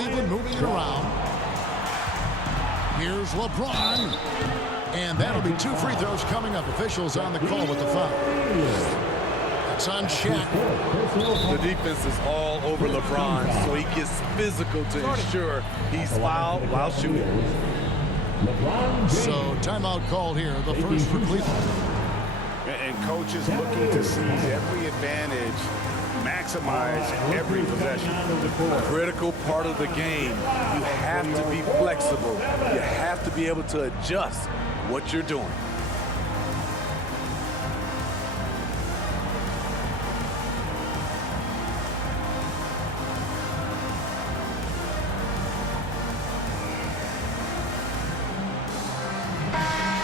Cleveland moving it around. Here's LeBron. And that'll be 2 free throws coming up. Officials on the call with the foul. It's on Shaq. The defense is all over LeBron, so he gets physical to ensure he's fouled while shooting. So timeout called here, the first for Cleveland. And coach is looking to seize every advantage, maximize every possession. A critical part of the game. You have to be flexible. You have to be able to adjust what you're doing.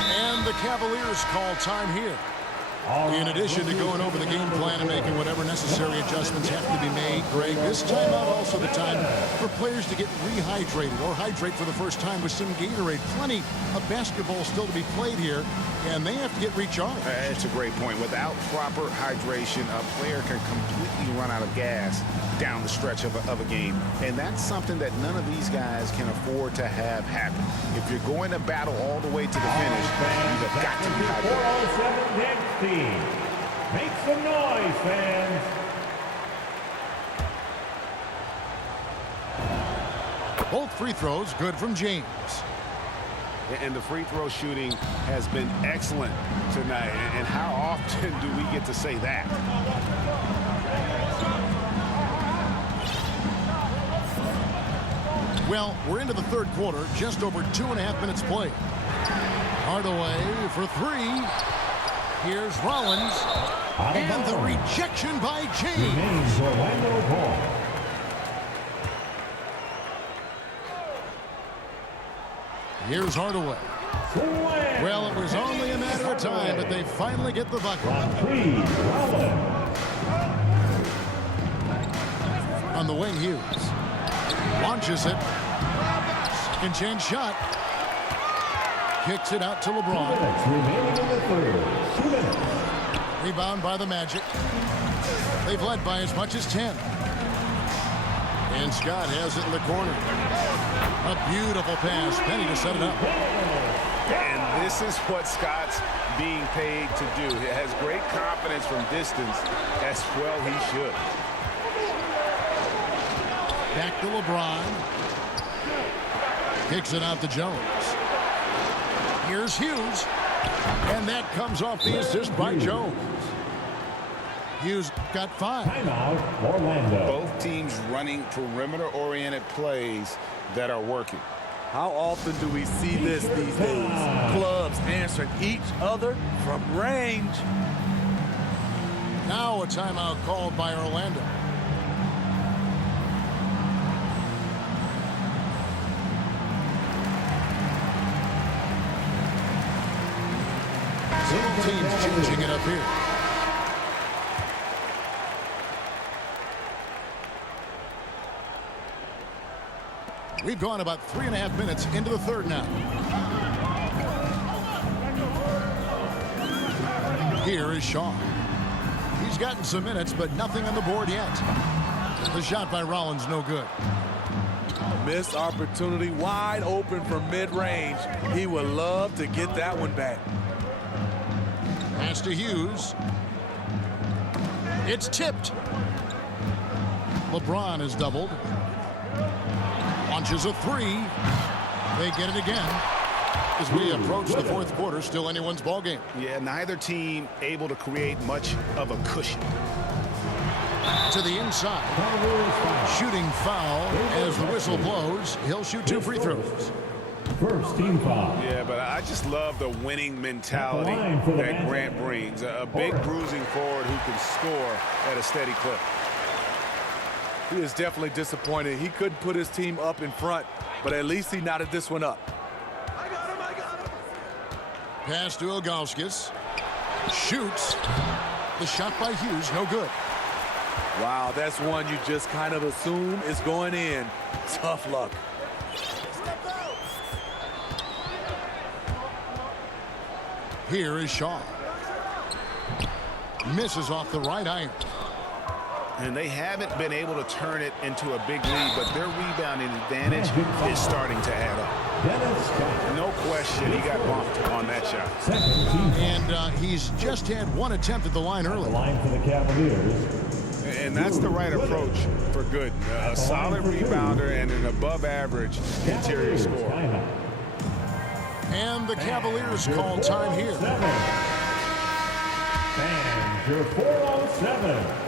And the Cavaliers call time here. In addition to going over the game plan and making whatever necessary adjustments have to be made, Greg, this timeout also the time for players to get rehydrated or hydrate for the first time with some Gatorade. Plenty of basketball still to be played here, and they have to get recharged. It's a great point. Without proper hydration, a player can completely run out of gas down the stretch of a game. And that's something that none of these guys can afford to have happen. If you're going to battle all the way to the finish, you've got to be hydrated. Make some noise, fans. Both free throws good from James. And the free throw shooting has been excellent tonight. And how often do we get to say that? Well, we're into the third quarter, just over 2.5 minutes played. Hardaway for 3. Here's Rollins. And the rejection by James. Here's Hardaway. Well, it was only a matter of time, but they finally get the bucket. On the wing, Hughes. Launches it. Second chance shot. Kicks it out to LeBron. Rebound by the Magic. They've led by as much as 10. And Scott has it in the corner. A beautiful pass. Penny to set it up. And this is what Scott's being paid to do. He has great confidence from distance, as well he should. Back to LeBron. Kicks it out to Jones. Here's Hughes. And that comes off the assist by Jones. Hughes got 5. Timeout, Orlando. Both teams running perimeter-oriented plays that are working. How often do we see this these days? Clubs answering each other from range. Now a timeout called by Orlando. Both teams changing it up here. We've gone about 3.5 minutes into the third now. Here is Shaw. He's gotten some minutes, but nothing on the board yet. The shot by Rollins, no good. Missed opportunity, wide open from mid-range. He would love to get that one back. Pass to Hughes. It's tipped. LeBron is doubled. Launches a 3. They get it again. As we approach the fourth quarter, still anyone's ball game. Yeah, neither team able to create much of a cushion. To the inside. Shooting foul as the whistle blows. He'll shoot 2 free throws. First team foul. Yeah, but I just love the winning mentality that Grant brings. A big bruising forward who can score at a steady clip. He is definitely disappointed. He couldn't put his team up in front, but at least he knotted this one up. I got him. Pass to Ilgauskas. Shoots. The shot by Hughes, no good. Wow, that's one you just kind of assume is going in. Tough luck. Here is Shaw. Misses off the right iron. And they haven't been able to turn it into a big lead, but their rebounding advantage is starting to add up. No question, he got bumped on that shot. And he's just had one attempt at the line early. Line for the Cavaliers. And that's the right approach for Gooden. A solid rebounder and an above-average interior scorer. And the Cavaliers call time here. And your 4-on-7.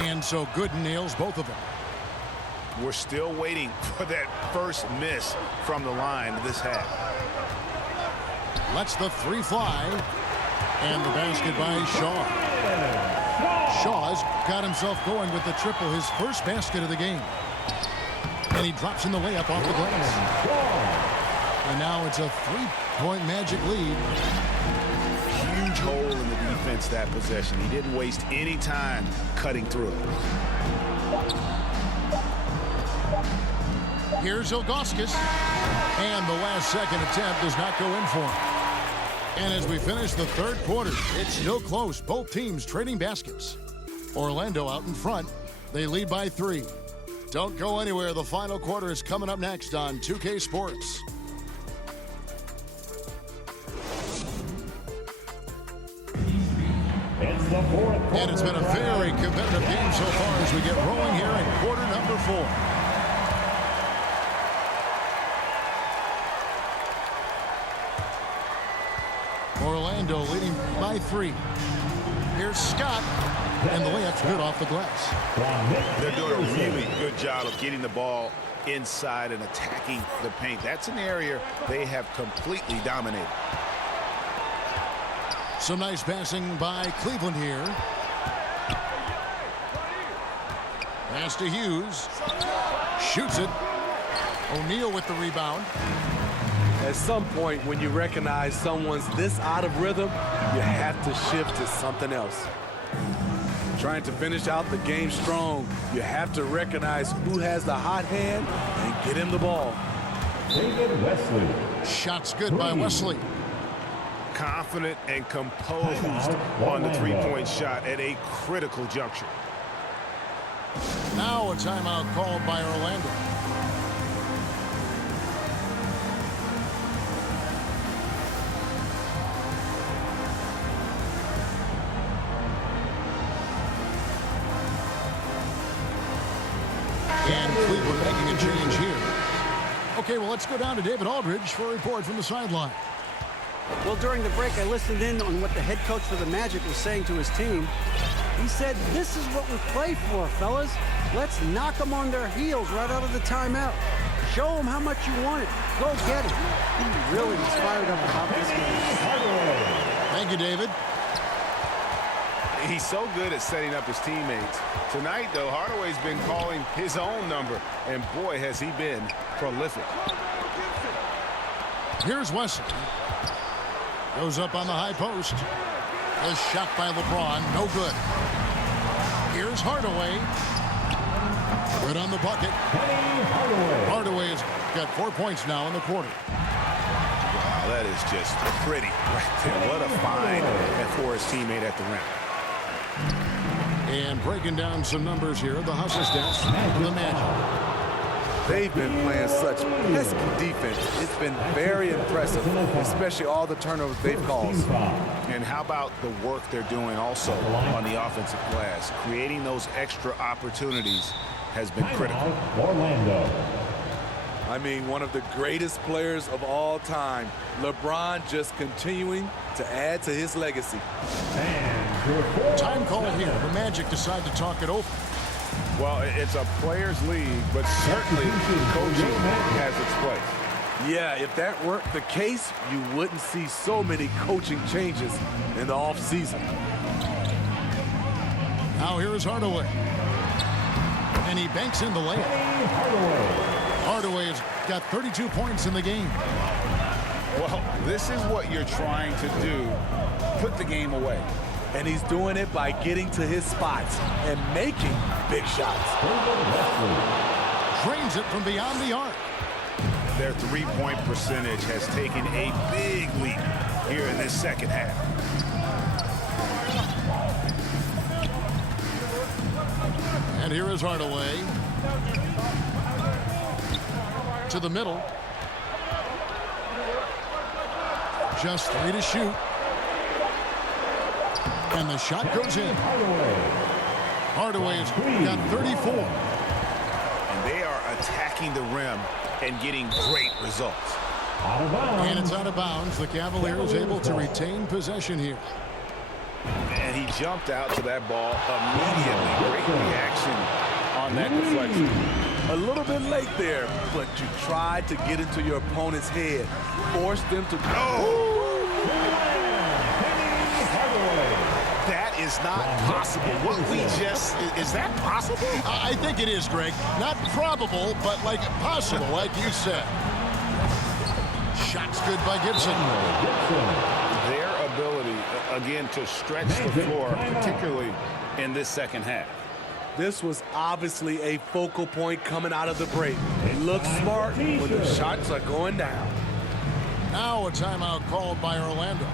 And so Gooden nails both of them. We're still waiting for that first miss from the line this half. Lets the three fly. And the basket by Shaw. Shaw's got himself going with the triple, his first basket of the game. And he drops in the layup off the glass. And now it's a three-point Magic lead. Huge hole in the defense that possession. He didn't waste any time cutting through it. Here's Ilgauskas. And the last second attempt does not go in for him. And as we finish the third quarter, it's still close. Both teams trading baskets. Orlando out in front. They lead by 3. Don't go anywhere. The final quarter is coming up next on 2K Sports. It's the fourth quarter. And it's been a very competitive game so far as we get rolling here in quarter number 4. Orlando leading by 3. Here's Scott, and the layup's good off the glass. They're doing a really good job of getting the ball inside and attacking the paint. That's an area they have completely dominated. Some nice passing by Cleveland here. Pass to Hughes. Shoots it. O'Neal with the rebound. At some point, when you recognize someone's this out of rhythm, you have to shift to something else. Trying to finish out the game strong, you have to recognize who has the hot hand and get him the ball. David Wesley. Shots good by Wesley. Confident and composed on the three-point shot at a critical juncture. Now a timeout called by Orlando. And Cleveland making a change here. Okay, well, let's go down to David Aldridge for a report from the sideline. Well, during the break, I listened in on what the head coach for the Magic was saying to his team. He said, this is what we play for, fellas. Let's knock them on their heels right out of the timeout. Show them how much you want it. Go get it. He really was fired up about this game. Thank you, David. He's so good at setting up his teammates. Tonight, though, Hardaway's been calling his own number, and boy, has he been prolific. Here's Wesley. Goes up on the high post. A shot by LeBron, no good. Here's Hardaway. Good on the bucket. Hardaway has got 4 points now in the quarter. Wow, that is just pretty right there. What a find for his teammate at the rim. And breaking down some numbers here, the hustle stats for the Magic. They've been playing such pesky defense. It's been very impressive, especially all the turnovers they've caused. And how about the work they're doing also on the offensive glass? Creating those extra opportunities has been critical. Orlando. I mean, one of the greatest players of all time. LeBron just continuing to add to his legacy. Time call here. The Magic decide to talk it over. Well, it's a players' league, but certainly coaching has its place. Yeah, if that weren't the case, you wouldn't see so many coaching changes in the offseason. Now here is Hardaway. And he banks in the layup. Hardaway has got 32 points in the game. Well, this is what you're trying to do. Put the game away. And he's doing it by getting to his spots and making big shots. Drains it from beyond the arc. Their three-point percentage has taken a big leap here in this second half. And here is Hardaway. To the middle. Just 3 to shoot. And the shot goes in. Hardaway has got 34. And they are attacking the rim and getting great results. Out of bounds. And it's out of bounds. The Cavaliers able to retain possession here. And he jumped out to that ball immediately. Great reaction on that deflection. A little bit late there, but you tried to get into your opponent's head. Forced them to go. That is not possible. What we just, is that possible? I think it is, Greg. Not probable, but like possible, like you said. Shots good by Gibson. Their ability, again, to stretch the floor, particularly in this second half. This was obviously a focal point coming out of the break. It looks smart when the shots are going down. Now a timeout called by Orlando.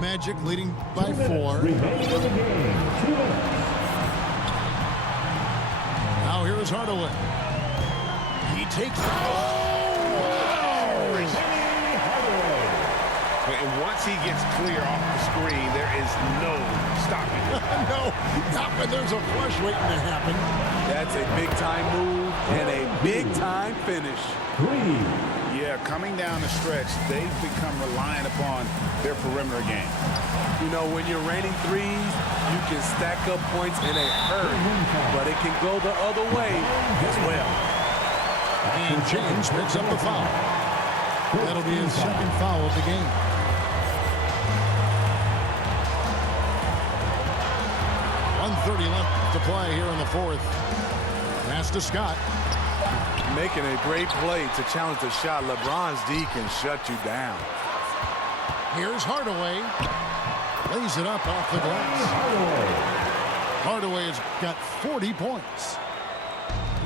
Magic leading by 4. Remaining in the game. 2 minutes. Now here is Hardaway. He takes the And once he gets clear off the screen, there is no stopping him. No, not when there's a flush waiting to happen. That's a big-time move and a big-time finish. 3. Yeah, coming down the stretch, they've become reliant upon their perimeter game. You know, when you're raining threes, you can stack up points in a hurry, but it can go the other way as well. And James picks up the foul. That'll be his second foul of the game. .130 left to play here in the fourth. Pass to Scott. Making a great play to challenge the shot. LeBron's D can shut you down. Here's Hardaway. Lays it up off the glass. Hardaway has got 40 points.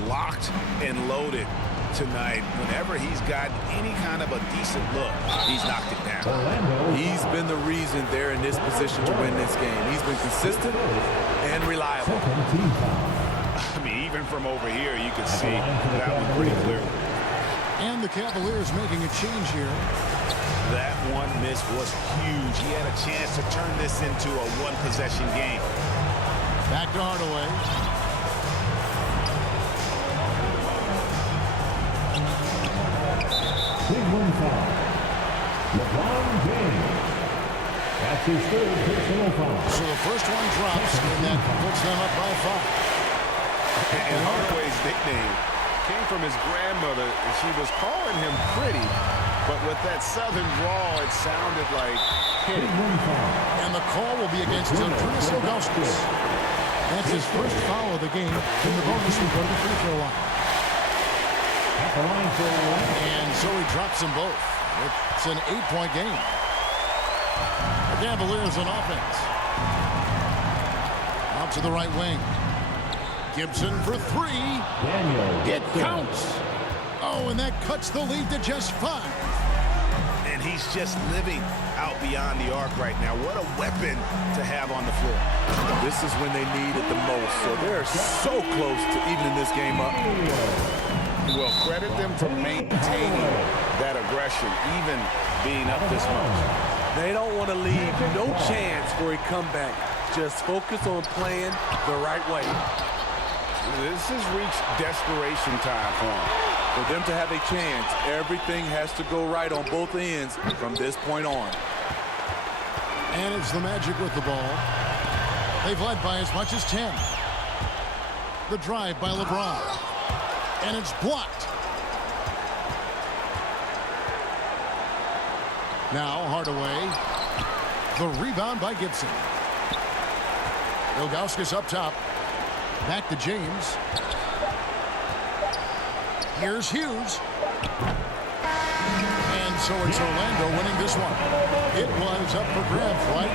Locked and loaded tonight. Whenever he's got any kind of a decent look, he's knocked it down. He's been the reason they're in this position to win this game. He's been consistent and reliable. I mean, even from over here, you can see that one pretty clearly. And the Cavaliers making a change here. That one miss was huge. He had a chance to turn this into a one-possession game. Back to Hardaway. Big one foul. LeBron James. That's his third personal foul. So the first one drops, and that puts them up by 5. And Hardaway's nickname came from his grandmother, and she was calling him pretty, but with that southern drawl, it sounded like Big one foul. And the call will be against Zydrunas Ilgauskas. That's his first foul of the game. In the bonus, we go to the free throw line. At the line for Orlando. And so he drops them both. It's an 8-point game. The Cavaliers on offense. Out to the right wing. Gibson for 3. Daniel. It counts. Oh, and that cuts the lead to just 5. and he's just living out beyond the arc right now. What a weapon to have on the floor. This is when they need it the most, so they're so close to evening this game up. Well, credit them for maintaining that aggression, even being up this much. They don't want to leave no chance for a comeback. Just focus on playing the right way. This has reached desperation time for them. For them to have a chance, everything has to go right on both ends from this point on. And it's the Magic with the ball. They've led by as much as 10. The drive by LeBron. And it's blocked. Now Hardaway. The rebound by Gibson. Ilgauskas up top. Back to James. Here's Hughes. And so it's Orlando winning this one. It was up for grabs right